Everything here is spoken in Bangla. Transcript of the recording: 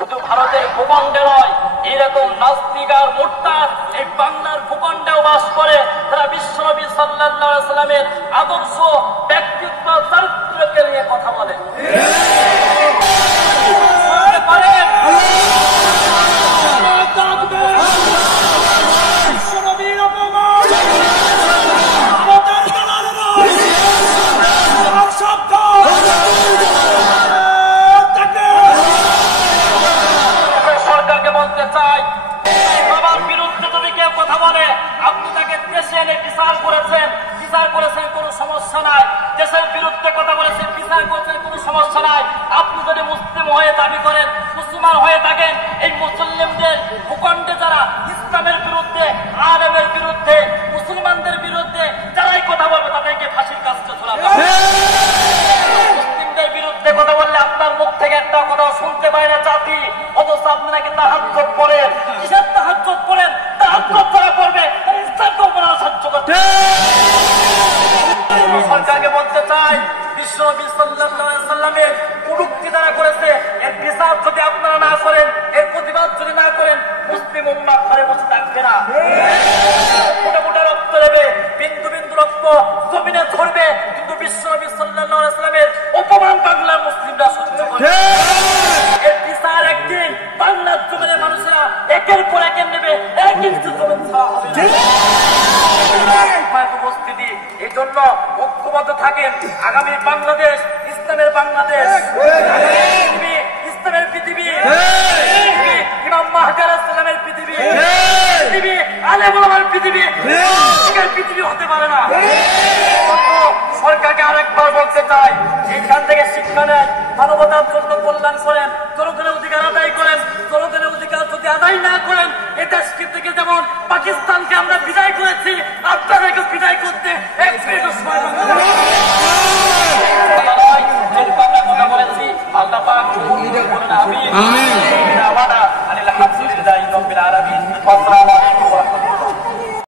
শুধু ভারতের ভূখণ্ডে নয়, এইরকম নাস্তিক আর মুরতাদ এই বাংলার ভূখণ্ডেও বাস করে। তারা বিশ্বনবী সাল্লাল্লাহু আলাইহি সাল্লামের আদর্শ, ব্যক্তিত্ব, চরিত্রকে নিয়ে কথা বলে। সরকারকে বলতে চাই, বাবার বিরুদ্ধে যদি কেউ কথা বলে, আপনি তাকে দেশে এনে বিচার করেছেন কোনো সমস্যা নাই। দেশের বিরুদ্ধে কথা বলেছেন, বিচার করেছেন, কোনো সমস্যা নাই। আপনি যদি মুসলিম হয়ে দাবি করেন, মুসলমান হয়ে থাকেন, এই মুসলিমদের ভূখণ্ডে যারা ইসলামের বিরুদ্ধে, আলেমের বিরুদ্ধে, মুসলমানদের বিরুদ্ধে যারাই কথা বলবে তাদেরকে ফাঁসির কাস্টে ঝোলাবে। মুসলিমদের বিরুদ্ধে কথা বললে আপনার মুখ থেকে একটা কথাও শুনতে পায় না জাতি, অথচ আপনি নাকি তাহাজ্জুদ পড়েন। কিসের তাহাজ্জুদ পড়েন? তাহাজ্জুদ যারা করবে ইসলামকে অপমান সাহায্য করতে। সরকারকে বলতে চাই, বিশ্বনবী সাল্লাল্লাহু আলাইহি সাল্লামের কুরুক্তি যারা করেছে, এর বিচার যদি আপনারা না করেন, এর প্রতিবাদ যদি না করেন, মুসলিম উম্মাহ ঘরে বসে থাকবে না। ফোঁটা ফোঁটা রক্ত দেবে, বিন্দু বিন্দু রক্ত জমিনে ঝরবে, কিন্তু বিশ্বনবী সাল্লাল্লাহু আলাইহি সাল্লামের অপমান বাংলার মুসলিমরা সহ্য করবে। এর বিচার একদিন বাংলার জমিনের মানুষেরা একের পর এক নেবে, এক ইঞ্চি জমিন ছাড়া হবে না। উপস্থিতি, এই জন্য ঐক্যবদ্ধ থাকেন। আগামী বাংলাদেশ ইসলামের বাংলাদেশ, ইসলামের পৃথিবী, ইমাম মাহদী আলাইহিস সালামের পৃথিবী, আলেম ওলামার পৃথিবী, পৃথিবী হতে পারে না। সরকারকে আরেকবার বলতে চাই, এখান থেকে শিক্ষা নেন, মানবতার জন্য কল্যাণ করেন, জনগণের অধিকার আদায় করেন। জনগণের অধিকার যদি আদায় না করেন, এই দেশকে থেকে যেমন পাকিস্তানকে আমরা বিদায় করেছি, আপনাদেরকে বিদায় করতে এক মিনিটও সময় লাগবে না। কথা বলেছি, আল্লাহ পাক আমিন। আমিন। আলহামদুলিল্লাহি রাব্বিল আলামিন।